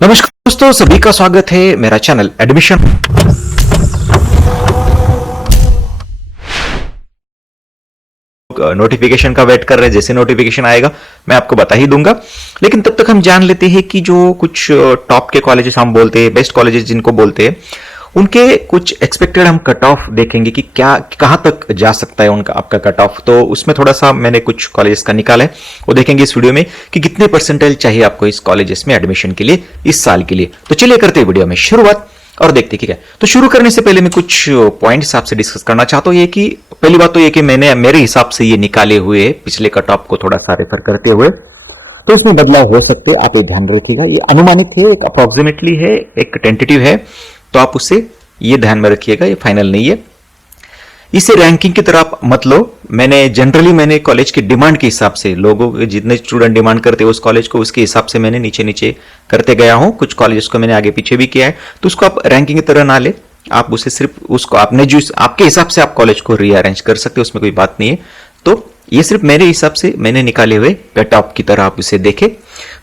नमस्कार दोस्तों, सभी का स्वागत है मेरा चैनल एडमिशन नोटिफिकेशन का वेट कर रहे हैं। जैसे नोटिफिकेशन आएगा मैं आपको बता ही दूंगा, लेकिन तब तक हम जान लेते हैं कि जो कुछ टॉप के कॉलेजेस हम बोलते हैं, बेस्ट कॉलेजेस जिनको बोलते हैं, उनके कुछ एक्सपेक्टेड हम कट ऑफ देखेंगे कि क्या कहां तक जा सकता है उनका आपका कट ऑफ। तो उसमें थोड़ा सा मैंने कुछ कॉलेजेस का निकाला है, वो देखेंगे इस वीडियो में कि कितने परसेंटाइल चाहिए आपको इस कॉलेजेस में एडमिशन के लिए इस साल के लिए। तो चलिए करते हैं वीडियो में शुरुआत और देखते हैं, ठीक है। तो शुरू करने से पहले मैं कुछ पॉइंट्स आपसे डिस्कस करना चाहता हूं। ये कि पहली बात तो ये कि मैंने मेरे हिसाब से ये निकाले हुए पिछले कट ऑफ को थोड़ा सा रेफर करते हुए, तो इसमें बदलाव हो सकते हैं, आप ये ध्यान रखिएगा। ये अनुमानित है, एक अप्रोक्सीमेटली है, एक टेंटेटिव है, तो आप उसे ये ध्यान में रखिएगा, ये फाइनल नहीं है। इसे रैंकिंग की तरह आप मत लो। मैंने कॉलेज की डिमांड के हिसाब से, लोगों के जितने स्टूडेंट डिमांड करते हैं उस कॉलेज को, उसके हिसाब से मैंने नीचे नीचे करते गया हूं। कुछ कॉलेज को मैंने आगे पीछे भी किया है, तो उसको आप रैंकिंग की तरह ना ले, आप उसे सिर्फ उसको आपने जो आपके हिसाब से आप कॉलेज को रीअरेंज कर सकते हो, उसमें कोई बात नहीं है। तो ये सिर्फ मेरे हिसाब से मैंने निकाले हुए कट ऑफ की तरह आप इसे देखें।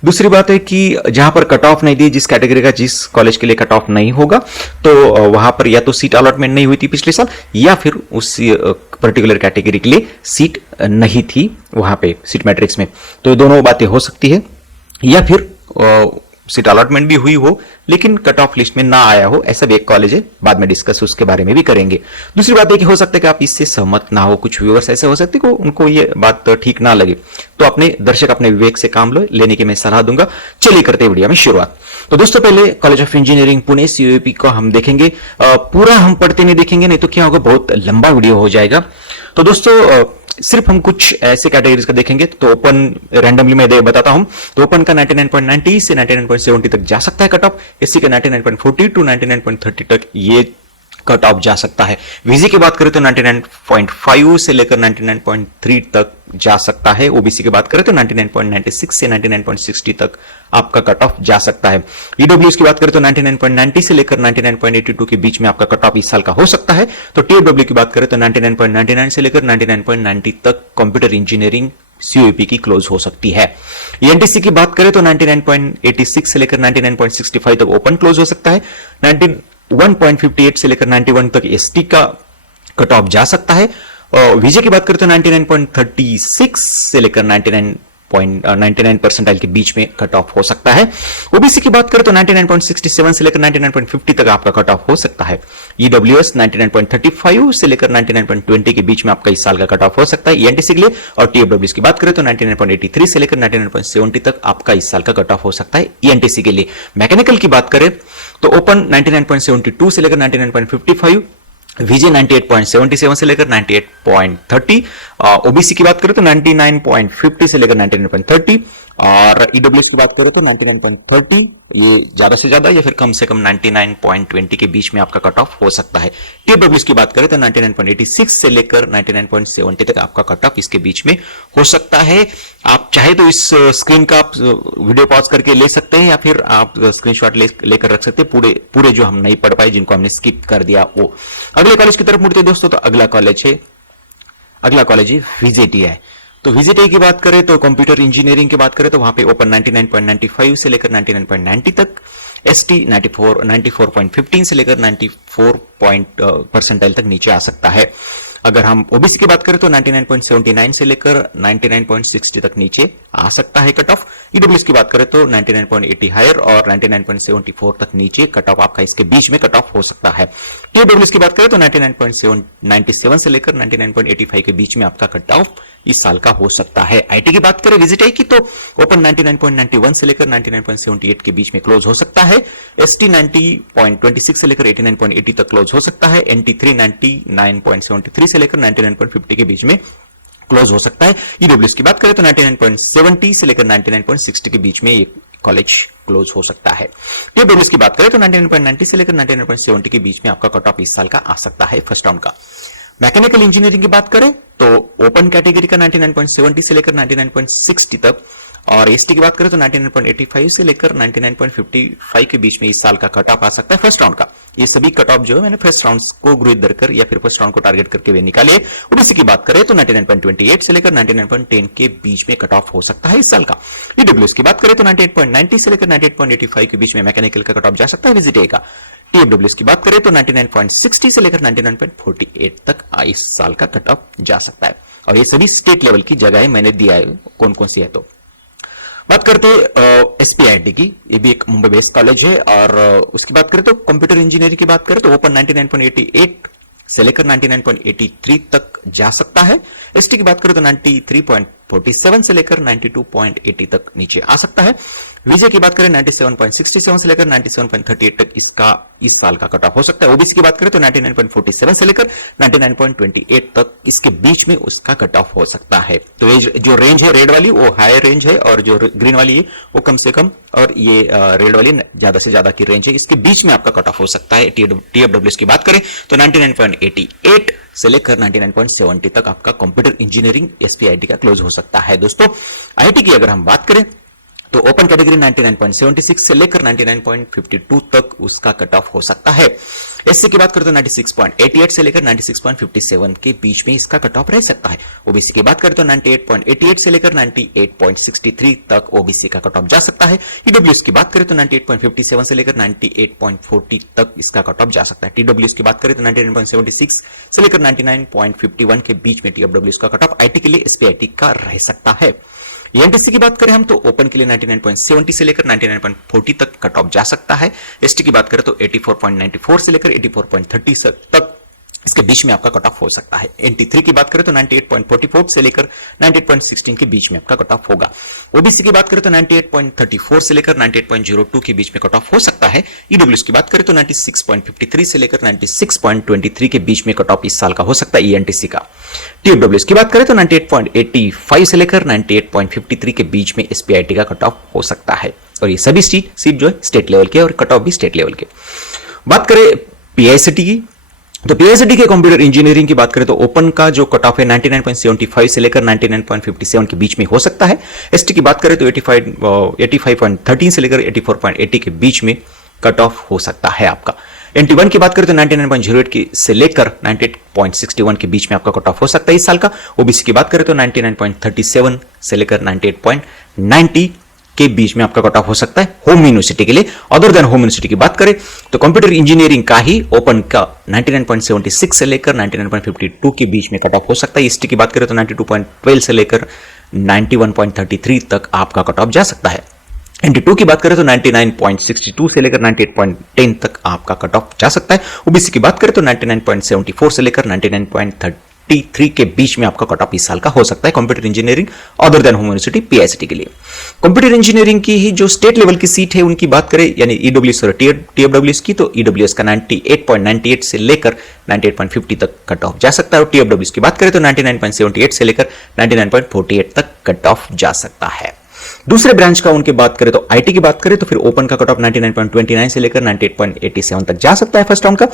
दूसरी बात है कि जहां पर कट ऑफ नहीं दी, जिस कैटेगरी का जिस कॉलेज के लिए कट ऑफ नहीं होगा, तो वहां पर या तो सीट अलॉटमेंट नहीं हुई थी पिछले साल, या फिर उस पर्टिकुलर कैटेगरी के लिए सीट नहीं थी वहां पे सीट मैट्रिक्स में। तो ये दोनों बातें हो सकती है, या फिर सीट अलॉटमेंट भी हुई हो लेकिन कट ऑफ लिस्ट में ना आया हो, ऐसा भी एक कॉलेज है, बाद में डिस्कस उसके बारे में भी करेंगे। दूसरी बात है कि हो सकता है कि आप इससे सहमत ना हो, कुछ व्यूअर्स ऐसे हो सकते हैं कि उनको ये बात ठीक ना लगे, तो अपने दर्शक अपने विवेक से काम लेने की मैं सलाह दूंगा। चलिए करते हैं वीडियो में शुरुआत। तो दोस्तों पहले कॉलेज ऑफ इंजीनियरिंग पुणे सीयूईपी को हम देखेंगे, पूरा हम पढ़ते नहीं देखेंगे, नहीं तो क्या होगा, बहुत लंबा वीडियो हो जाएगा। तो दोस्तों सिर्फ हम कुछ ऐसे कैटेगरीज का देखेंगे। तो ओपन रैंडमली मैं बताता हूं, तो ओपन का 99.90 से 99.70 तक जा सकता है कट ऑफ। एससी का 99.40 टू 99.30 तक ये कट ऑफ जा सकता है। वीजी की बात करें तो 99.5 से लेकर 99.3 तक जा सकता है। ओबीसी की बात करें तो 99.96 से 99.60 तक आपका कट ऑफ जा सकता है। ईडब्ल्यूएस की बात करें तो 99.90 से लेकर 99.82 के बीच में आपका कट ऑफ इस साल का हो सकता है। तो टीएडब्ल्यू की बात करें तो 99.99 से लेकर 99.90 तक कंप्यूटर इंजीनियरिंग सीयूईपी की क्लोज हो सकती है। एनटीसी की बात करें तो 99.86 से लेकर 99.65 तक ओपन क्लोज हो सकता है। 1.58 से लेकर 91 तक एसटी का कट ऑफ जा सकता है। विजय की बात करें तो 99.36 से लेकर 99 परसेंटाइल के बीच में कट ऑफ हो सकता है। ओबीसी की बात करें तो 99.67 से लेकर 99.50 तक आपका कट ऑफ हो सकता है। ईडब्ल्यूएस 99.35 से लेकर 99.20 के बीच में आपका इस साल का कट ऑफ हो सकता है ईएनटीसी के लिए। और टीएफडब्ल्यूएस की बात करें तो 99.83 से लेकर 99.70 तक आपका इस साल का कट ऑफ हो सकता है ईएनटीसी के लिए। मैकेनिकल की बात करें तो ओपन 99.72 से लेकर 99.55, वीजे 98.77 से लेकर 98.30, ओबीसी की बात करें तो 99.50 से लेकर 99.30, और ईडब्ल्यूएस की बात करें तो 99.30, ये ज्यादा से ज्यादा या फिर कम से कम 99.20 के बीच में आपका कट ऑफ हो सकता है। टीएफडब्ल्यूएस की बात करें तो 99.86 से लेकर 99.70 तक आपका कट ऑफ इसके बीच में हो सकता है। आप चाहे तो इस स्क्रीन का आप वीडियो पॉज करके ले सकते हैं, या फिर आप स्क्रीनशॉट लेकर रख सकते हैं, पूरे जो हम नहीं पढ़ पाए, जिनको हमने स्किप कर दिया वो। अगले कॉलेज की तरफ मुड़ते हैं दोस्तों, तो अगला कॉलेज है वीजेटीआई। तो वीजेटीआई की बात करें तो कंप्यूटर इंजीनियरिंग की बात करें तो वहां पे ओपन 99.95 से लेकर 99.90 तक, एसटी 94.15 से लेकर 94 परसेंटाइल तक नीचे आ सकता है। अगर हम ओबीसी की बात करें तो 99.79 से लेकर 99.60 तक नीचे आ सकता है कट ऑफ। ईडब्ल्यूएस की बात करें तो 99.80 हायर और 99.74 तक नीचे कट ऑफ आपका इसके बीच में कट ऑफ हो सकता है। टीडब्ल्यूएस की बात करें तो 99.97 से लेकर 99.85 के बीच में आपका कट ऑफ इस साल का हो सकता है। आईटी की बात करें वीजेटीआई की तो ओपन 99.91 से लेकर 99.78 के बीच में क्लोज हो सकता है। एसटी 90.26 से लेकर 89.80 तक क्लोज हो सकता है। एनटी3 99.73 से लेकर 99.50 के बीच में क्लोज हो सकता है। ईडब्ल्यूएस की बात करें तो 99.70 से लेकर 99.60 के बीच में ये कॉलेज क्लोज हो सकता है। टीडब्ल्यूएस की बात करें तो 99.90 से लेकर 99.70 के बीच में आपका कट ऑफ इस साल का आ सकता है फर्स्ट राउंड का। मैकेनिकल इंजीनियरिंग की बात करें तो ओपन कैटेगरी का 99.70 से लेकर 99.60 तक, और एसटी की बात करें तो 99.85 से लेकर 99.55 के बीच में इस साल का कट ऑफ आ सकता है फर्स्ट राउंड का। ये सभी कट ऑफ जो है मैंने फर्स्ट राउंड को गृहित धरकर या फिर फर्स्ट राउंड को टारगेट करके वे निकाले। ओबीसी की बात करें तो 99.28 से लेकर 99.10 के बीच में कट ऑफ हो सकता है इस साल का। ईडब्ल्यूएस की बात करें तो 98.90 से लेकर 98.85 के बीच में मैकेनिकल का कट ऑफ जा सकता है विजिट ए का। टीएफडब्ल्यूएस की बात करें तो 99.60 से लेकर 99.48 तक इस साल का कट ऑफ जा सकता है। और ये सभी स्टेट लेवल की जगहें मैंने दिया है कौन कौन सी है। तो बात करते एसपीआईटी की, ये भी एक मुंबई बेस्ड कॉलेज है। और उसकी बात करें तो कंप्यूटर इंजीनियरिंग की बात करें तो ओपन 99.88 से लेकर 99.83 तक जा सकता है। एसटी की बात करें तो 93.47 से लेकर 92.80 तक नीचे आ सकता है। विजय की बात करें 97.67 से लेकर 97.38 तक इसका इस साल का कट ऑफ हो सकता है। ओबीसी की बात करें तो 99.47 से लेकर 99.28 तक इसके बीच में उसका कट ऑफ हो सकता है। तो ये जो रेंज है रेड वाली वो हायर रेंज है और जो ग्रीन वाली है वो कम से कम, और ये रेड वाली ज्यादा से ज्यादा की रेंज है, इसके बीच में आपका कट ऑफ हो सकता है। टीएफडब्ल्यूएस की बात करें तो 99.88 से लेकर 99.70 तक आपका कंप्यूटर इंजीनियरिंग एसपीआईटी का क्लोज हो सकता है। दोस्तों आईटी की अगर हम बात करें तो ओपन कैटेगरी 99.76 से लेकर 99.52 तक उसका कट ऑफ हो सकता है। एससी की बात करें तो 96.88 से लेकर 96.57 के बीच में इसका कट ऑफ रह सकता है। ओबीसी की बात करें तो 98.88 से लेकर 98.63 तक ओबीसी का कट ऑफ जा सकता है। ईडब्ल्यूएस की बात करें तो 98.57 से लेकर 98.40 तक इसका कट ऑफ जा सकता है। टीडब्ल्यूएस की बात करें तो 99.76 से लेकर 99.51 के बीच में टीडब्ल्यूएस का कट ऑफ आईटी के लिए एसपीआईटी का रह सकता है। एनटीसी की बात करें हम तो ओपन के लिए 99.70 से लेकर 99.40 तक कट ऑफ जा सकता है। एसटी की बात करें तो 84.94 से लेकर 84.30 तक इसके बीच में आपका कट ऑफ हो सकता है। NT3 की बात करें तो 98.44 से लेकर 98.16 के बीच में आपका कट ऑफ होगा। ओबीसी की बात करें तो 98.34 से लेकर 98.02 के बीच में कट ऑफ हो सकता है। ईडब्ल्यूएस की बात करें तो 96.53 से लेकर 96.23 के बीच में कट ऑफ इस साल का हो सकता है ईएनटीसी का। टीएफडब्ल्यूएस की बात करें तो 98.85 से लेकर 98.53 के बीच में एसपीआईटी का कट ऑफ हो सकता है। और ये सभी सीट जो है स्टेट लेवल के और कट ऑफ भी स्टेट लेवल के। बात करें पीआईसीटी की तो पीआईसीटी के कंप्यूटर इंजीनियरिंग की बात करें तो ओपन का जो कट ऑफ है 99.75 से लेकर 99.57 के बीच में हो सकता है। एसटी की बात करें तो 85.13 से लेकर 84.80 के बीच में कट ऑफ हो सकता है आपका। NT1 की बात करें तो 99.08 से लेकर 98.61 के बीच में आपका कट ऑफ हो सकता है इस साल का। ओबीसी की बात करें तो 99.37 से लेकर 98.90 के बीच में आपका कट ऑफ हो सकता है होम यूनिवर्सिटी के लिए। अदर देन होम यूनिवर्सिटी की बात करें तो कंप्यूटर इंजीनियरिंग का ही ओपन का 99.76 से लेकर 99.52 के बीच में कट ऑफ हो सकता है। एसटी की बात करें तो 92.12 से लेकर 91.33 तक आपका कट ऑफ जा सकता है। NT2 की बात करें तो 99.62 से लेकर 98.10 तक आपका कट ऑफ जा सकता है। ओबीसी की बात करें तो 99.74 से लेकर 99.33 के बीच में आपका कट ऑफ इस साल का हो सकता है computer engineering other than home university PICT के लिए। कंप्यूटर इंजीनियरिंग की ही जो स्टेट लेवल की सीट है उनकी बात करें यानी ईडब्ल्यूएस और टीएफडब्ल्यूएस की तो ईडब्ल्यूएस का 98.98 से लेकर 98.50 तक कट ऑफ जा सकता है। और टीएफडब्ल्यूएस की बात करें तो 99.78 से लेकर 99.48 तक कट ऑफ जा सकता है। दूसरे ब्रांच का उनके बात करें तो आईटी की बात करें तो फिर ओपन का कट ऑफ 99.29 से लेकर 98.87 तक जा सकता है फर्स्ट राउंड का।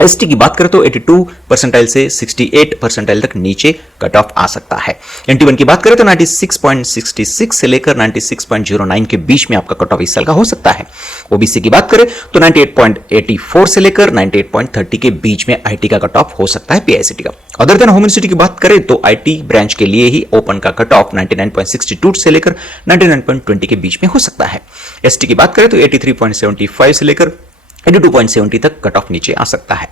एसटी की बात करें तो 82 परसेंटाइल से 68 परसेंटाइल तक नीचे कट ऑफ आ सकता है। NT1 की बात करें तो 96.66 से लेकर 96.09 के बीच में आपका कट ऑफ इस साल का हो सकता है। ओबीसी की बात करें तो 98.84 से लेकर 98.30 के बीच में आईटी का कट ऑफ हो सकता है पीआईसीटी का। अदर देन होम यूनिवर्सिटी की बात करें तो आईटी ब्रांच के लिए ही ओपन का कट ऑफ 99.62 से लेकर 99.20 के बीच में हो सकता है। एसटी की बात करें तो 83.75 से लेकर 82.70 तक कट ऑफ नीचे आ सकता है।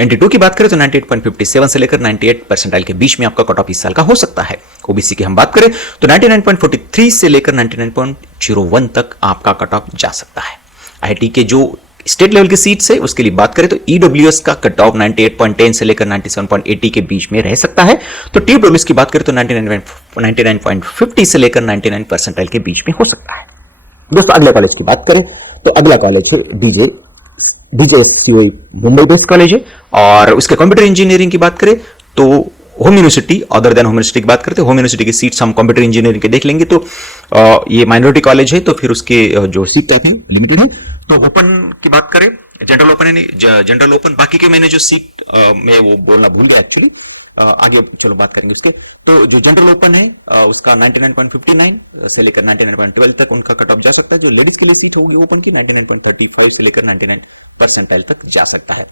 NT2 की बात करें तो 98.57 से लेकर 98 परसेंटाइल के बीच में आपका कट ऑफ इस साल का हो सकता है। ओबीसी की हम बात करें तो 99.43 से लेकर 99.01 तक आपका कट ऑफ जा सकता है। आईटी के जो स्टेट लेवल की सीट्स है उसके लिए बात करें तो ईडब्ल्यूएस का कट ऑफ 98.10 से लेकर 97.80 के बीच में रह सकता है। तो टीडब्ल्यूएस की बात करें तो 99.50 से लेकर 99 परसेंटाइल के बीच में हो सकता है। दोस्तों अगले कॉलेज की बात करें तो अगला कॉलेज है DJSCOE मुंबई बेस्ड कॉलेज है। और उसके कंप्यूटर इंजीनियरिंग की बात करें तो home university other than home university की बात करते हैं। होम यूनिवर्सिटी की सीट्स हम कंप्यूटर इंजीनियरिंग के देख लेंगे तो ये माइनॉरिटी कॉलेज है तो फिर उसके जो सीट टाइप है लिमिटेड है। तो ओपन की बात करें जनरल ओपन है नहीं, जनरल ओपन, बाकी के मैंने जो सीट मैं वो बोलना भूल गया एक्चुअली, आगे चलो बात करेंगे उसके। तो जो जनरल ओपन है उसका 99.59 से लेकर 99.12 तक उनका कट ऑफ जा सकता है। जो लेडीज के लिए सीट होगी ओपन की 99.35 से लेकर 99 परसेंटाइल तक जा सकता है।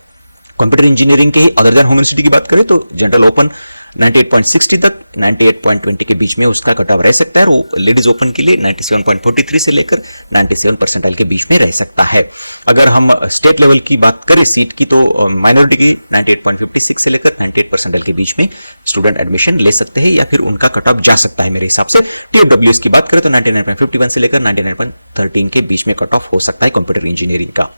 कंप्यूटर इंजीनियरिंग के ही अदर देन ह्यूमैनिटी की बात करें तो जनरल ओपन 98.60 तक 98.20 के बीच में उसका कट ऑफ रह सकता है, और वो लेडीज ओपन के लिए 97.43 से लेकर 97 परसेंटाइल के बीच में रह सकता है। अगर हम स्टेट लेवल की बात करें सीट की तो माइनॉरिटी की 98.56 से लेकर 98 परसेंटाइल के बीच में स्टूडेंट एडमिशन ले सकते हैं, या फिर उनका कट ऑफ जा सकता है मेरे हिसाब से। TFWS की बात करें तो 99.51 से लेकर 99.13 के बीच में कट ऑफ हो सकता है कंप्यूटर इंजीनियरिंग का।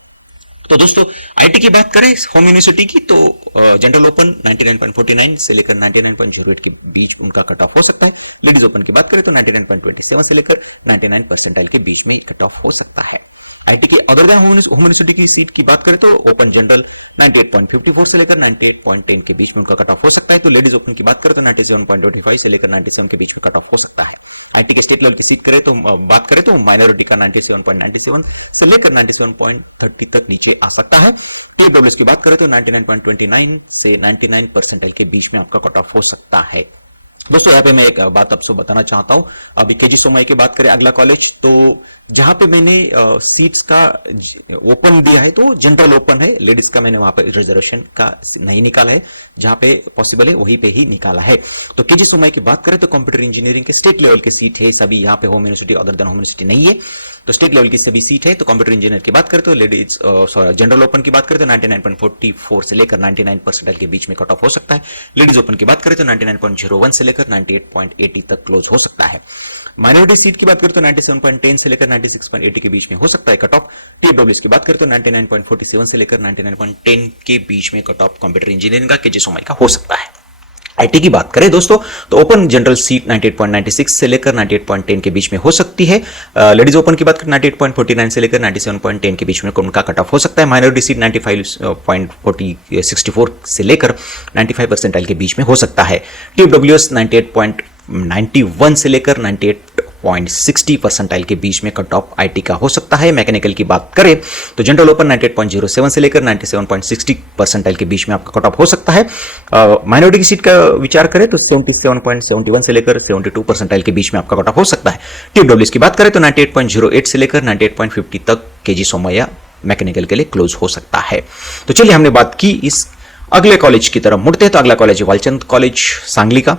तो दोस्तों आईटी की बात करें होम यूनिवर्सिटी की तो जनरल ओपन 99.49 से लेकर 99.08 के बीच उनका कट ऑफ हो सकता है। लेडीज ओपन की बात करें तो 99.27 से लेकर 99 परसेंटाइल के बीच में कट ऑफ हो सकता है। आईटी के अदर देन होम यूनिवर्सिटी की सीट की बात करें तो ओपन जनरल 98.54 से लेकर 98.10 के बीच में उनका कट ऑफ हो सकता है। तो लेडीज ओपन की बात करें तो 97.25 से लेकर 97 के बीच में कट ऑफ हो सकता है। आईटी के स्टेट लेवल की सीट करें तो बात करें तो माइनॉरिटी का 97.97 से लेकर 97.30 तक नीचे आ सकता है। TFWS की बात करें तो 99.29 से 99 परसेंटाइल के बीच में आपका कट ऑफ हो सकता है। दोस्तों यहाँ पे मैं एक बात आपसे बताना चाहता हूँ, अभी केजी सोमाई की बात करें अगला कॉलेज, तो जहां पे मैंने सीट्स का ओपन दिया है तो जनरल ओपन है, लेडीज का मैंने वहां पे रिजर्वेशन का नहीं निकाला है, जहां पे पॉसिबल है वहीं पे ही निकाला है। तो केजी सोमाई की बात करें तो कंप्यूटर इंजीनियरिंग के स्टेट लेवल की सीट है सभी, यहाँ पे home university other than home university नहीं है, तो स्टेट लेवल की सभी सीट है। तो कंप्यूटर इंजीनियर की बात करें तो लेडीज जनरल ओपन की बात करें तो 99.44 से लेकर 99 परसेंटाइल के बीच में कट ऑफ हो सकता है। लेडीज ओपन की बात करें तो 99.01 से लेकर 98.80 तक क्लोज हो सकता है। माइनॉरिटी सीट की बात करें तो 97.10 से लेकर 96.80 के बीच में हो सकता है कट ऑफ। TFWS की बात करें तो 99.47 से लेकर 99.10 के बीच में कट ऑफ कंप्यूटर इंजीनियरिंग का केजी सोमाई का हो सकता है। आईटी की बात करें दोस्तों तो ओपन जनरल सीट 98.96 से लेकर 98.10 के बीच में हो सकती है। लेडीज ओपन की बात करें 98.49 से लेकर 97.10 के बीच में उनका कट ऑफ हो सकता है। माइनॉरिटी सीट 95.64 से लेकर 95 परसेंटाइल के बीच में हो सकता है। TFWS 98.91 से लेकर 98.60 परसेंटाइल के बीच में कट ऑफ आईटी का हो सकता है। मैकेनिकल की बात करें तो जनरल ओपन 98.07 से लेकर 97.60 परसेंटाइल के बीच में आपका कट ऑफ हो सकता है। माइनॉरिटी की सीट का विचार करें तो 77.71 से लेकर 72 परसेंटाइल के बीच में आपका कट ऑफ हो सकता है। TFWS की बात करें तो 98.08 से लेकर 98.50 तक केजी सोमैया मैकेनिकल के लिए क्लोज हो सकता है। तो चलिए हमने बात की, इस अगले कॉलेज की तरफ मुड़ते हैं। तो अगला कॉलेज है वालचंद कॉलेज सांगली का।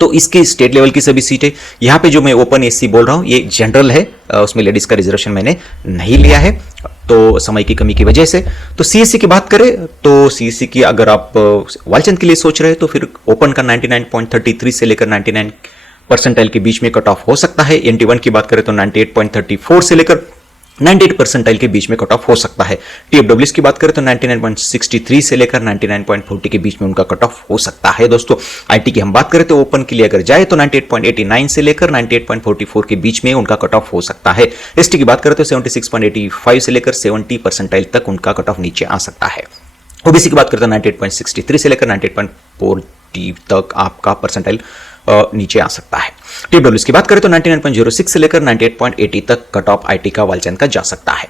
तो इसके स्टेट लेवल की सभी सीटें, यहाँ पे जो मैं ओपन एससी बोल रहा हूँ ये जनरल है, उसमें लेडीज का रिजर्वेशन मैंने नहीं लिया है तो समय की कमी की वजह से। तो सीएससी की बात करें तो सीएससी की अगर आप वालचंद के लिए सोच रहे हैं तो फिर ओपन का 99.33 से लेकर 99 परसेंटाइल के बीच में कट ऑफ हो सकता है। NT1 की बात करें तो 98.34 से लेकर 98 परसेंटाइल के बीच में कट ऑफ हो सकता है। TFWS की बात करें तो 99.63 से लेकर 99.40 के बीच में उनका कट ऑफ हो सकता है। दोस्तों आईटी की हम बात करें तो ओपन के लिए अगर जाए तो 98.89 से लेकर 98.44 के बीच में उनका कट ऑफ हो सकता है। एसटी की बात करें तो 76.85 से लेकर 70 परसेंटाइल तक उनका कट ऑफ नीचे आ सकता है। ओबीसी की बात करें तो 98.63 से लेकर 98.40 तक आपका परसेंटाइल नीचे आ सकता है। TFWS की बात करें तो 99.06 से लेकर 98.80 तक कट ऑफ आईटी का वालचंद का जा सकता है।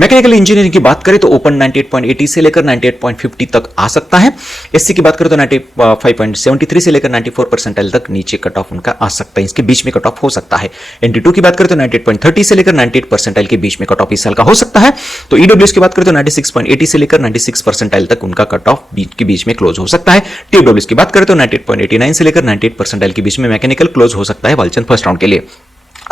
मैकेनिकल इंजीनियरिंग की बात करें तो ओपन 98.80 से लेकर 98.50 तक आ सकता है। एससी की बात करें तो 95.73 से लेकर 94 परसेंटाइल तक नीचे कट ऑफ उनका आ सकता है, इसके बीच में कट ऑफ हो सकता है। NT2 की बात करें तो 98.30 से लेकर 98 परसेंटाइल के बीच में कट ऑफ इस साल का हो सकता है। तो EWS की बात करें तो 96.80 से लेकर 96 परसेंटाइल तक उनका कट ऑफ के बीच में क्लोज हो सकता है। TFWS की बात करें तो 98.89 से लेकर 98 परसेंटाइल के बीच में मैकेनिकल क्लोज हो सकता है वालचंद फर्स्ट राउंड के लिए।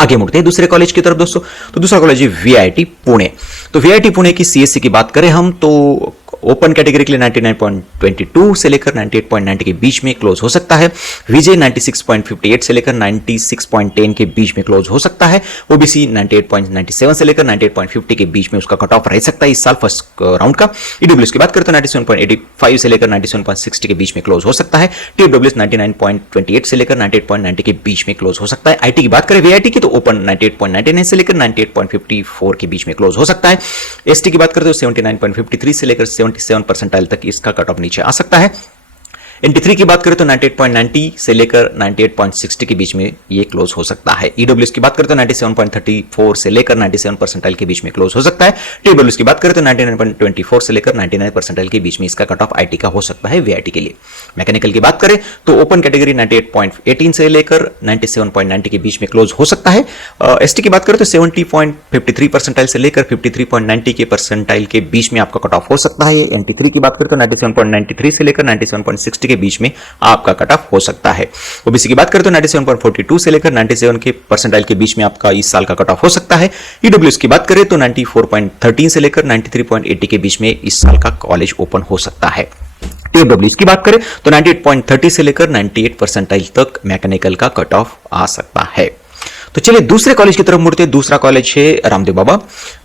आगे मुड़ते हैं दूसरे कॉलेज की तरफ दोस्तों। तो दूसरा कॉलेज है VIT पुणे। तो VIT पुणे की CSC की बात करें हम तो ओपन कैटेगरी के लिए 99.22 से लेकर 98.90 के बीच में क्लोज हो सकता है। विजय 96.58 से लेकर 96.10 के बीच में क्लोज हो सकता है। ओबीसी 98.97 से लेकर 98.50 के बीच में उसका कट ऑफ रह सकता है इस साल फर्स्ट राउंड का। ईडब्ल्यूएस की बात करें तो 97.85 से लेकर 97.60 के बीच में क्लोज हो सकता है। टीडब्ल्यूएस 99.28 से लेकर 98.90 के बीच में क्लोज हो सकता है। आईटी की बात करें वीआईटी की तो ओपन 98.99 से लेकर 98.54 के बीच में क्लोज हो सकता है। एसटी की बात करें तो 79.53 से लेकर 77 परसेंटाइल तक इसका कट ऑफ नीचे आ सकता है। NT3 की बात करें तो 98.90 से लेकर 98.60 के बीच में ये क्लोज हो सकता है। EWS की बात करें तो 97.34 से लेकर 97 परसेंटाइल के बीच में क्लोज हो सकता है। TWS की बात करें तो 99.24 से लेकर 99 परसेंटाइल के बीच में इसका कट ऑफ IT का हो सकता है VIT के लिए। मैकेनिकल की बात करें तो ओपन कैटेगरी 98.18 से लेकर 97.90 के बीच में क्लोज हो सकता है। ST की बात करें तो 70.53 परसेंटाइल से लेकर 53.90 के परसेंटाइल के बीच में आपका कट ऑफ हो सकता है। NT3 की बात करें तो 97.93 से लेकर 97.60 के बीच में आपका कट ऑफ हो सकता है। ओबीसी की बात करें तो 97.42 से लेकर 97 के परसेंटाइल के बीच में आपका इस साल का कट ऑफ हो सकता है। ईडब्ल्यूएस की बात करें तो 94.13 से लेकर 93.80 के बीच में इस साल का कॉलेज ओपन हो सकता है। टीएफडब्ल्यूएस की बात करें तो 98.30 से लेकर 98 परसेंटाइल तक मैकेनिकल का कट ऑफ आ सकता है। तो चलिए दूसरे कॉलेज की तरफ मुड़ते हैं। दूसरा कॉलेज है रामदेव बाबा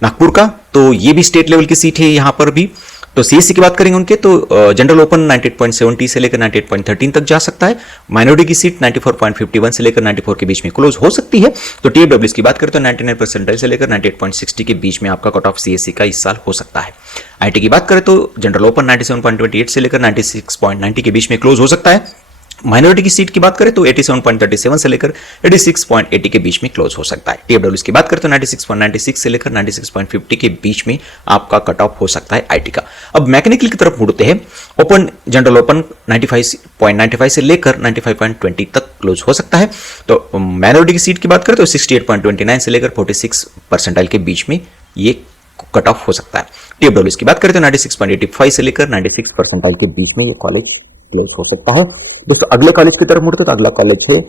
नागपुर का, तो ये भी स्टेट लेवल की सीट है यहां पर भी। तो सीएससी की बात करेंगे उनके तो जनरल ओपन 98.70 से लेकर 98.13 तक जा सकता है। माइनॉरिटी की सीट 94.51 से लेकर 94 के बीच में क्लोज हो सकती है। तो टीएफडब्ल्यूएस की बात करें तो 99 परसेंटाइल से लेकर 98.60 के बीच में आपका कट ऑफ सीएससी का इस साल हो सकता है। आईटी की बात करें तो जनरल ओपन 97.28 से लेकर 96.90 के बीच में क्लोज हो सकता है। माइनॉरिटी की सीट की बात करें तो 87.37 से लेकर 86.80 के बीच में क्लोज हो सकता है। टीएफडब्ल्यूएस की बात करें तो 96.96 से लेकर 96.50 के बीच में आपका कट ऑफ हो सकता है आईटी का। अब मैकेनिकल की तरफ मुड़ते हैं। ओपन जनरल ओपन 95.95 से लेकर 95.20 तक क्लोज हो सकता है। तो माइनॉरिटी की सीट की बात करें तो 68.29 से लेकर 46 परसेंटाइल के बीच में ये कट ऑफ हो सकता है। टीएफडब्ल्यूएस की बात करें तो 96.85 से लेकर 96 परसेंटाइल के बीच में ये कॉलेज क्लोज हो सकता है। दोस्तों अगले कॉलेज की तरफ मुड़ते तो अगला कॉलेज है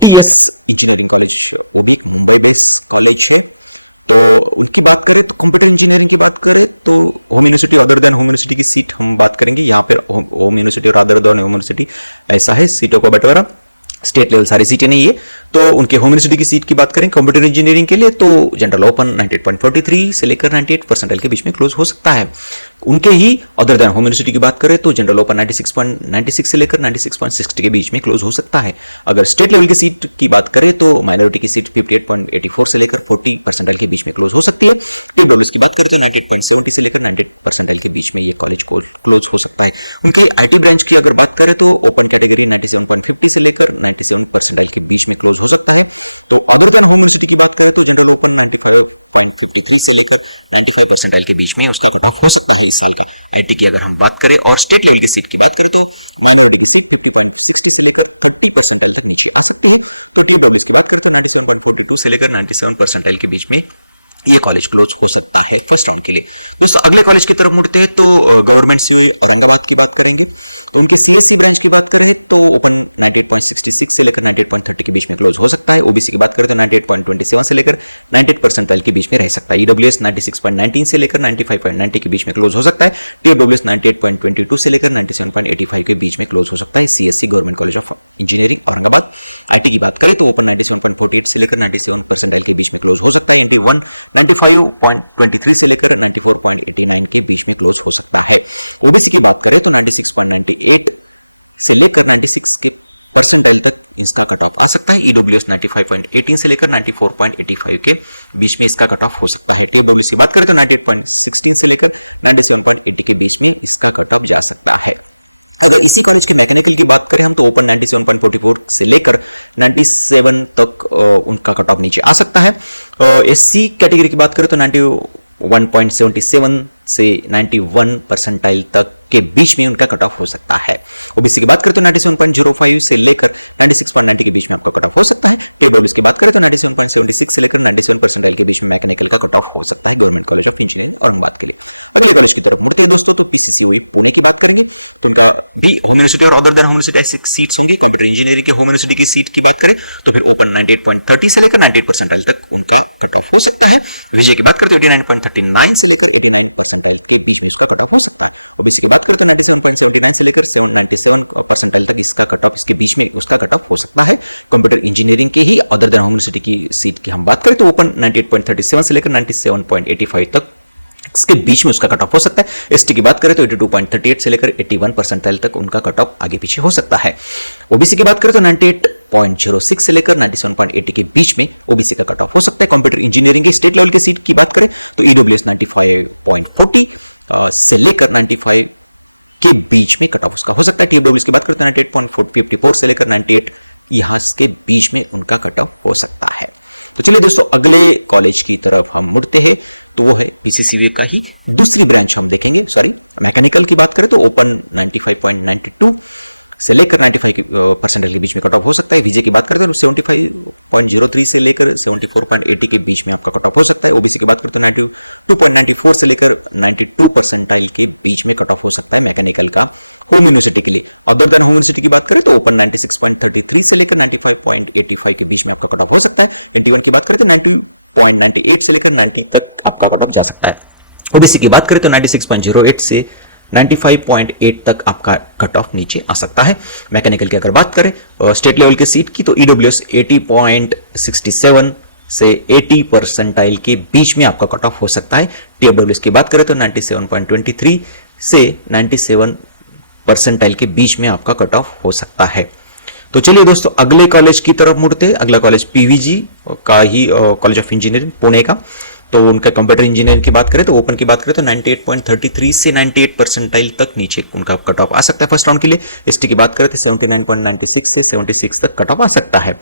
टीएस इंजीनियरिंग कॉलेज, वो भी एक मुंबई बेस्ड कॉलेज है। तो उनकी बात करें तो कंप्यूटर इंजीनियरिंग की बात करें तो home university other than home university की सीट हम बात करेंगे। यहाँ पर होम यूनिवर्सिटी और अदर देन होम यूनिवर्सिटी ऐसा है, सीटों का बंटवारा स्टेट लेवल सारी सीटें नहीं है। तो उनके होम यूनिवर्सिटी की सीट की बात करें कंप्यूटर इंजीनियरिंग के लिए तो जनरल ओपन 98.43 से लेकर 98 परसेंटाइल के बीच में क्लोज हो सकता है। उनके ही अदर देन होम यूनिवर्सिटी की बात करें तो जनरल ओपन 96.96 से लेकर 96.60 के बीच में क्लोज हो सकता है। अगर स्टेट लेवल की सीट की बात करें तो माइनॉरिटी की सीट 58.84 से लेकर 40 परसेंटाइल के बीच में क्लोज हो सकती है। टीएफडब्ल्यूएस की बात करें तो 98.70 से लेकर 98 परसेंटाइल के बीच में ये कॉलेज क्लोज हो सकता है। उनके आईटी ब्रांच की अगर बात करें तो ओपन कैटेगरी 97.50 से लेकर 97 परसेंटाइल के बीच में क्लोज हो सकता है। तो अदर देन होम यूनिवर्सिटी की बात करें तो जनरल ओपन 95.53 से लेकर 95 परसेंटाइल के बीच में उसका कट ऑफ हो सकता है इस साल का। आईटी की अगर हम बात करें और स्टेट लेवल की सीट की बात करें तो माइनॉरिटी की सीट 50.60 से लेकर 30 परसेंटाइल तक नीचे आ सकती है। तो टीएफडब्ल्यूएस की बात करें तो 97.42 से लेकर 97 परसेंटाइल के बीच में ये कॉलेज क्लोज हो सकता है फर्स्ट राउंड के लिए। दोस्तों अगले कॉलेज की तरफ मुड़ते हैं तो गवर्नमेंट सीओई औरंगाबाद की बात करेंगे। तो उनके सीएससी ब्रांच की बात करें तो ओपन 98.66 से लेकर 98.30 के बीच में क्लोज हो सकता है। ओबीसी की बात करें तो 98.27 से लेकर 98 परसेंटाइल के बीच में रह सकता है। ईडब्ल्यूएस 96.19 से लेकर 95.90 के बीच में क्लोज हो सकता है। टीएफडब्ल्यूएस 98.22 से लेकर 97.85 के बीच में क्लोज हो सकता है। CSC government college of engineering Aurangabad. IT की बात करें तो ओपन 97.48 से लेकर 97 परसेंटाइल के बीच में क्लोज हो सकता है। NT1 95.23 से लेकर 94.89 के बीच में क्लोज हो सकता है। ओबीसी की बात करें तो 96.98 से लेकर 96 के परसेंटाइल तक इसका कट ऑफ आ सकता है। ईडब्ल्यूएस 95.18 से लेकर 94.85 के बीच में इसका कट ऑफ हो सकता है। टीएफडब्ल्यूएस की बात करें तो 98.16 से लेकर 97.80 के बीच में इसका कट ऑफ जा सकता है। अगर इसी कॉलेज के मैकेनिकल की बात करें हम तो ओपन 97.44 से लेकर 97 तक उनका कट ऑफ नीचे आ सकता है। एससी कैटेगरी की बात करें तो 91.77 से 91 परसेंटाइल तक के बीच में उनका कट ऑफ हो सकता है। ओबीसी की बात करें तो 97.05 से लेकर 96.90 के बीच में आपका कट ऑफ हो सकता है। टीएफडब्ल्यूएस की बात करें तो 97.76 से लेकर 97 परसेंटाइल के बीच में मैकेनिकल का कट ऑफ हो सकता है government college of engineering Aurangabad के लिए। अगले कॉलेज की तरफ मुड़ते हैं दोस्तों तो पीसीसीओई पुणे की बात करेंगे। तो उनका भी होम यूनिवर्सिटी और अदर देन होम यूनिवर्सिटी ऐसी सीट्स होंगी। कंप्यूटर इंजीनियरिंग के होम यूनिवर्सिटी की सीट की बात करें तो फिर ओपन 98.30 से लेकर 98 परसेंटाइल तक उनका कट ऑफ हो सकता है। विजय की बात करें तो 89.39 से लेकर 89 परसेंटाइल के बीच में उसका कट ऑफ हो सकता है। ओबीसी की बात करें तो 97.79 से लेकर 97 परसेंटाइल तक इसका कट ऑफ इसके बीच में उसका कट ऑफ हो सकता है। कंप्यूटर इंजीनियरिंग के ही अदर देन होम यूनिवर्सिटी की सीट की हम बात करें तो ओपन 98.37 से लेकर 97.85 तक इसके बीच में उसका कट ऑफ हो सकता है। एसटी की बात करें तो 82.38 से लेकर 81 परसेंटाइल तक उनका कट ऑफ आगे पीछे हो सकता है। ओबीसी की बात करें तो 98.06 से लेकर 97.80 के बीच में ओबीसी का कट ऑफ हो सकता है। कंप्यूटर इंजीनियरिंग के स्टेट लेवल की सीट की बात करें तो ईडब्ल्यूएस 95.40 से लेकर 95 के बीच में कट ऑफ उसका हो सकता है। टीएफडब्ल्यूएस की बात करते हैं 98.54 से लेकर 98 यहां के बीच में उनका कट ऑफ हो सकता है। तो चलिए दोस्तों अगले कॉलेज की तरफ हम मुड़ते हैं, तो वो है पीसीसीबी का ही दूसरी ब्रांच हम देखेंगे। मैकेनिकल की बात करें तो ओपन 95.92 से लेकर 95 परसेंटाइल के बीच में कट ऑफ हो सकता है। विजय की बात करते हैं 75.03 से लेकर 74.80 के बीच में आपका कट ऑफ हो सकता है। ओबीसी की बात करते हैं 92.94 से लेकर 92 परसेंटाइल के बीच में कट ऑफ हो सकता है मैकेनिकल का होम यूनिवर्सिटी के लिए। अदर देन होम यूनिवर्सिटी की बात करें तो ओपन 96.33 से लेकर 95.85 के बीच में आपका कट ऑफ हो सकता है। NT1 की बात करें तो 90.98 से लेकर 90 तक आपका कट ऑफ जा सकता है। ओबीसी की बात करें तो 96.08 से 95.8 तक आपका कट ऑफ नीचे आ सकता है। मैकेनिकल की अगर बात करें स्टेट लेवल के सीट की तो ईडब्ल्यूएस 80.67 से 80 परसेंटाइल के बीच में आपका कट ऑफ हो सकता है। टीएफडब्ल्यूएस की बात करें तो 97.23 से 97 परसेंटाइल के बीच में आपका कट ऑफ हो सकता है। तो चलिए दोस्तों अगले कॉलेज की तरफ मुड़ते हैं। अगला कॉलेज पीवीजी का ही कॉलेज ऑफ इंजीनियरिंग पुणे का, तो उनका कंप्यूटर इंजीनियरिंग की बात करें तो ओपन की बात करें तो 98.33 से 98 परसेंटाइल तक नीचे उनका कट ऑफ आ सकता है फर्स्ट राउंड के लिए। एसटी की बात करें तो 79.96 से 76 तक कट ऑफ आ सकता है।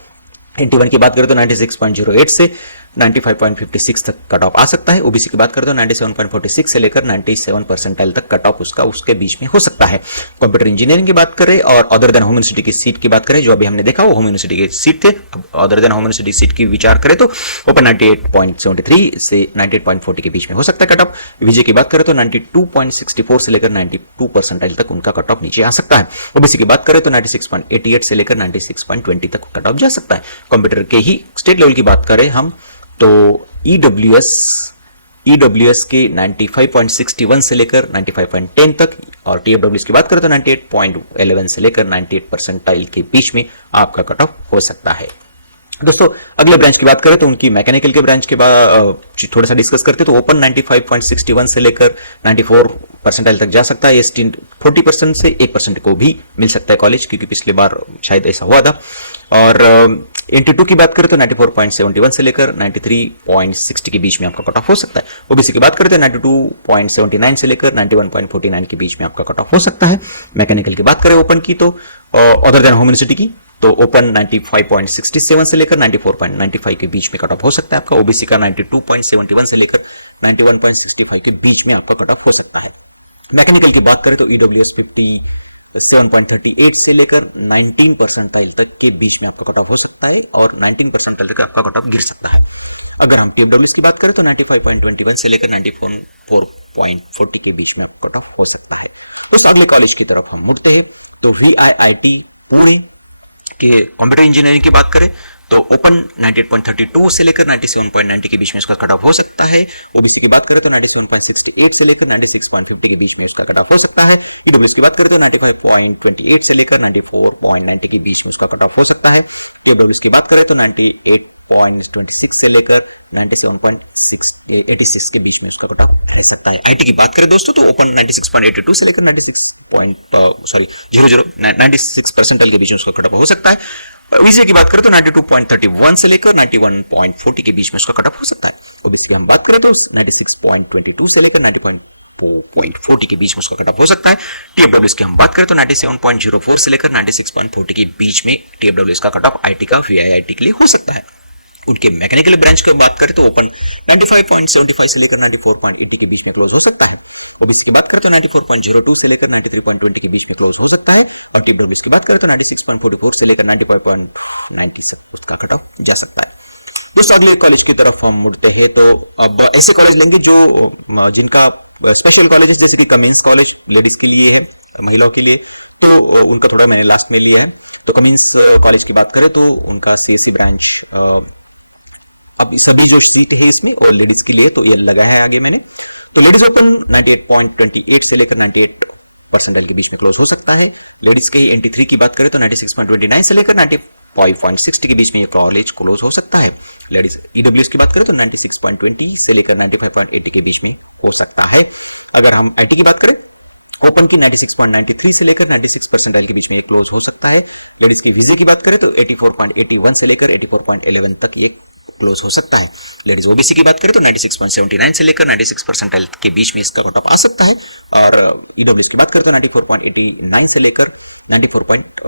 NT1 की बात करें तो 96.08 से 95.56 तक कट ऑफ आ सकता है। ओबीसी की बात करें तो 97.46 से लेकर 97 परसेंटाइल तक कट ऑफ उसके बीच में हो सकता है। कंप्यूटर इंजीनियरिंग की बात करें और अदर देन होम यूनिवर्सिटी की सीट की बात करें, जो अभी हमने देखा वो होम यूनिवर्सिटी की सीट थे। अब other than home university seat की विचार करें तो ओपन 98.73 से 98.40 के बीच में हो सकता है कट ऑफ। विजय की बात करें तो 92.64 से लेकर 92 परसेंटाइल तक उनका कट ऑफ नीचे आ सकता है। ओबीसी की बात करें तो 96.88 से लेकर 96.20 तक कट ऑफ जा सकता है। कंप्यूटर के ही स्टेट लेवल की बात करें हम तो ईडब्ल्यूएस के 95.61 से लेकर 95.10 तक, और टीएफडब्ल्यूएस की बात करें तो 98.11 से लेकर 98 परसेंटाइल के बीच में आपका कट ऑफ हो सकता है। दोस्तों अगले ब्रांच की बात करें तो उनकी मैकेनिकल के ब्रांच के बाद थोड़ा सा डिस्कस करते तो ओपन 95.61 से लेकर 94 परसेंटाइल तक जा सकता है। एसटी 40% से 1% को भी मिल सकता है कॉलेज, क्योंकि पिछली बार शायद ऐसा हुआ था। और NT2 की बात करें तो 94.71 से लेकर 93.60 के बीच में आपका कट ऑफ हो सकता है। ओबीसी की बात करें तो 92.79 से लेकर 91.49 के बीच में आपका कट ऑफ हो सकता है। मैकेनिकल की बात करें ओपन की तो अदर देन होम यूनिवर्सिटी की तो ओपन 95.67 से लेकर 94.95 के बीच में कट ऑफ हो सकता है आपका। ओबीसी का 92.71 से लेकर 91.65 के बीच में आपका कट ऑफ हो सकता है। मैकेनिकल की बात करें तो ईडब्ल्यूएस 57.38 से लेकर 19 परसेंटाइल तक के बीच में आपका कट ऑफ हो सकता है, और 19 परसेंटाइल तक आपका कट ऑफ गिर सकता है। अगर हम टीएफडब्ल्यूएस की बात करें तो 95.21 से लेकर 94.40 के बीच में आपका कट ऑफ हो सकता है। दोस्तों अगले कॉलेज की तरफ हम मुड़ते हैं तो VIIT पुणे के कंप्यूटर इंजीनियरिंग की बात करें तो ओपन 98.32 से लेकर 97.90 के बीच में उसका कट ऑफ हो सकता है। ओबीसी की बात करें तो 97.68 से लेकर 96.50 के बीच में उसका कट ऑफ हो सकता है। ईडब्ल्यूएस की बात करें तो 95.28 से लेकर 94.90 के बीच में उसका कट ऑफ हो सकता है। टीएफडब्ल्यूएस की बात करें तो 98.26 से लेकर 97.86 के बीच में उसका कट ऑफ रह सकता है। आईटी की बात करें दोस्तों तो ओपन 96.82 से लेकर 96 परसेंटाइल के बीच में उसका कट ऑफ हो सकता है। विजय की बात करें तो 92.31 से लेकर 91.40 के बीच में उसका कट ऑफ हो सकता है। ओबीसी की हम बात करें तो 96.22 से लेकर 90.40 के बीच में उसका कट ऑफ हो सकता है। टीएफडब्ल्यूएस की हम बात करें तो 97.04 से लेकर 96.40 के बीच में टीएफडब्ल्यूएस का कट ऑफ आईटी का VIIT के लिए हो सकता है। उनके मैकेनिकल ब्रांच की बात करें तो ओपन 95.75 से लेकर 94.80 के बीच में क्लोज हो सकता है। ओबीसी की बात करें तो 94.02 से लेकर 93.20 के बीच में क्लोज हो सकता है, और टीडब्ल्यूएस की बात करें तो 96.44 से लेकर 95.90 तक उसका कट ऑफ जा सकता है। दोस्तों अगले कॉलेज की तरफ हम मुड़ते हैं तो अब ऐसे कॉलेज लेंगे जो जिनका स्पेशल कॉलेज है, जैसे कि कमिंस कॉलेज लेडीज के लिए है, महिलाओं के लिए, तो उनका थोड़ा मैंने लास्ट में लिया है। तो कमिंस कॉलेज की बात करें तो उनका CSE ब्रांच अब सभी जो सीट है इसमें और लेडीज के लिए तो ये लगा है आगे मैंने। तो लेडीज ओपन 98.28 से लेकर 98 परसेंटाइल के बीच में क्लोज हो सकता है। लेडीज के ही NT3 की बात करें तो 96.29 से लेकर 95.60 के बीच में ये कॉलेज क्लोज हो सकता है। लेडीज ईडब्ल्यूएस की बात करें तो 96.20 से लेकर 95.80 के बीच में हो सकता है। अगर हम IT की बात करें ओपन की 96.93 से लेकर 96 परसेंटाइल के बीच में ये क्लोज हो सकता है। लेडीज की विजय की बात करें तो 84.81 से लेकर 84.11 तक ये क्लोज हो सकता है। लेडीज ओबीसी की बात करें तो 96.79 से लेकर 96 परसेंटाइल के बीच में इसका कट ऑफ आ सकता है, और ईडब्ल्यूएस की बात करें तो 94.89 से लेकर 94 पॉइंट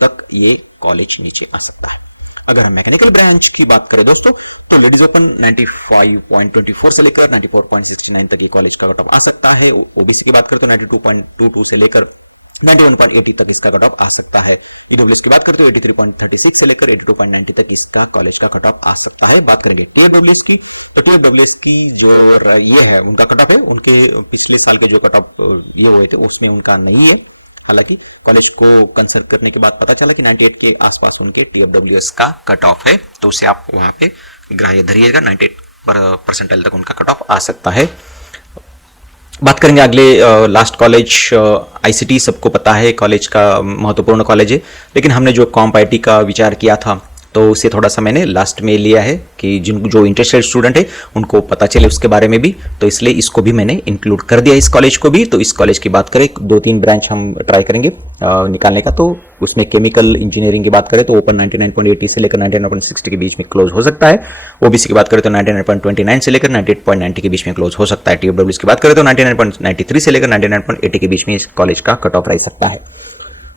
तक ये कॉलेज नीचे आ सकता है। अगर हम मैकेनिकल ब्रांच की बात करें दोस्तों, तो लेडीज ओपन 95.24 से लेकर 94.69 तक ये कॉलेज का कट ऑफ आ सकता है। ओबीसी की बात करें तो 92.22 से लेकर 91.80 तक इसका कट ऑफ आ सकता है। ईडब्ल्यूएस की बात करें तो 83.36 से लेकर 82.90 तक इसका कॉलेज का कट ऑफ आ सकता है। बात करेंगे टीएफडब्ल्यूएस की, तो टीएफडब्ल्यूएस की जो ये है उनका कट ऑफ है, उनके पिछले साल के जो कट ऑफ ये हुए थे उसमें उनका नहीं है। हालांकि कॉलेज को कंसल्ट करने के बाद पता चला कि 98 के आसपास उनके टीएफडब्ल्यूएस का कट ऑफ है, तो उसे आप वहां पे ग्राह्य धरिएगा। 98 परसेंटाइल तक उनका कट ऑफ आ सकता है। बात करेंगे अगले लास्ट कॉलेज आईसीटी। सबको पता है कॉलेज का महत्वपूर्ण कॉलेज है, लेकिन हमने जो कॉम्प आईटी का विचार किया था तो उसे थोड़ा सा मैंने लास्ट में लिया है कि जो इंटरेस्टेड स्टूडेंट है उनको पता चले उसके बारे में भी, तो इसलिए इसको भी मैंने इंक्लूड कर दिया इस कॉलेज को भी। तो इस कॉलेज की बात करें 2-3 ब्रांच हम ट्राई करेंगे निकालने का, तो उसमें केमिकल इंजीनियरिंग की बात करें तो ओपन 99.80 से लेकर 99.60 के बीच में क्लोज हो सकता है। ओबीसी की बात करें तो 99.29 से लेकर 98.90 के बीच में क्लोज हो सकता है। टीएफडब्ल्यूएस की बात करें तो 99.93 से लेकर 99.80 के बीच में इस कॉलेज का कट ऑफ रह सकता है।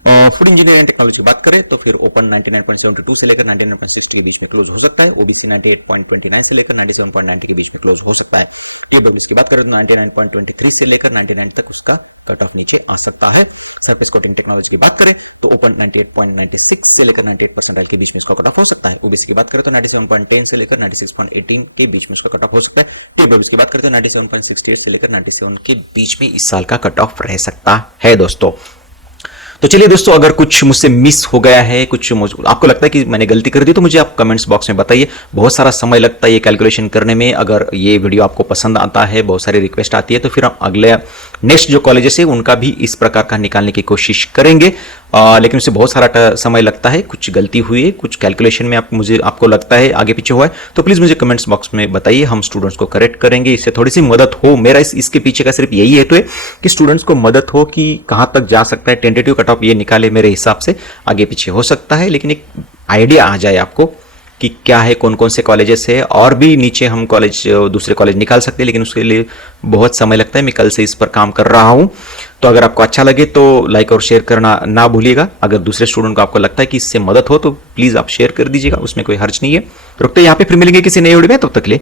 फूड इंजीनियरिंग एंड टेक्नोलॉजी की बात करें तो फिर ओपन 99.72 से लेकर 99.60 के बीच में क्लोज हो सकता है। ओबीसी 98.29 से लेकर 97.90 के बीच में क्लोज हो सकता है। टीएफडब्ल्यूएस की बात करें तो 99.23 से लेकर 99 तक उसका कट ऑफ नीचे आ सकता है। सरफेस कोटिंग टेक्नोलॉजी की बात करें तो ओपन 98.96 से लेकर 98 परसेंटाइल के बीच में इसका कट ऑफ हो सकता है। ओबीसी की बात करें तो 97.10 से लेकर 96.18 के बीच में उसका कट ऑफ हो सकता है। टीएफडब्ल्यूएस की बात करें तो 97.68 से लेकर 97 के बीच में इस साल का कट ऑफ रह सकता है दोस्तों। तो चलिए दोस्तों, अगर कुछ मुझसे मिस हो गया है, कुछ आपको लगता है कि मैंने गलती कर दी, तो मुझे आप कमेंट्स बॉक्स में बताइए। बहुत सारा समय लगता है ये कैलकुलेशन करने में। अगर ये वीडियो आपको पसंद आता है, बहुत सारी रिक्वेस्ट आती है, तो फिर हम अगले नेक्स्ट जो कॉलेजेस है उनका भी इस प्रकार का निकालने की कोशिश करेंगे। लेकिन उससे बहुत सारा समय लगता है, कुछ गलती हुई है, कुछ कैलकुलेशन में आपको लगता है आगे पीछे हुआ है, तो प्लीज मुझे कमेंट्स बॉक्स में बताइए, हम स्टूडेंट्स को करेक्ट करेंगे। इससे थोड़ी सी मदद हो, मेरा इसके पीछे का सिर्फ यही हेतु है कि स्टूडेंट्स को मदद हो कि कहां तक जा सकता है, टेंटेटिव कट ऑफ ये निकाले मेरे हिसाब से, आगे पीछे हो सकता है, लेकिन एक आइडिया आ जाए आपको कि क्या है, कौन कौन से कॉलेजेस है। और भी नीचे हम कॉलेज दूसरे कॉलेज निकाल सकते हैं, लेकिन उसके लिए बहुत समय लगता है। मैं कल से इस पर काम कर रहा हूं, तो अगर आपको अच्छा लगे तो लाइक और शेयर करना ना भूलिएगा। अगर दूसरे स्टूडेंट को आपको लगता है कि इससे मदद हो तो प्लीज आप शेयर कर दीजिएगा, उसमें कोई हर्ज नहीं है। रुकते यहाँ पे, फिर मिलेंगे किसी नए वीडियो में, तब तक के लिए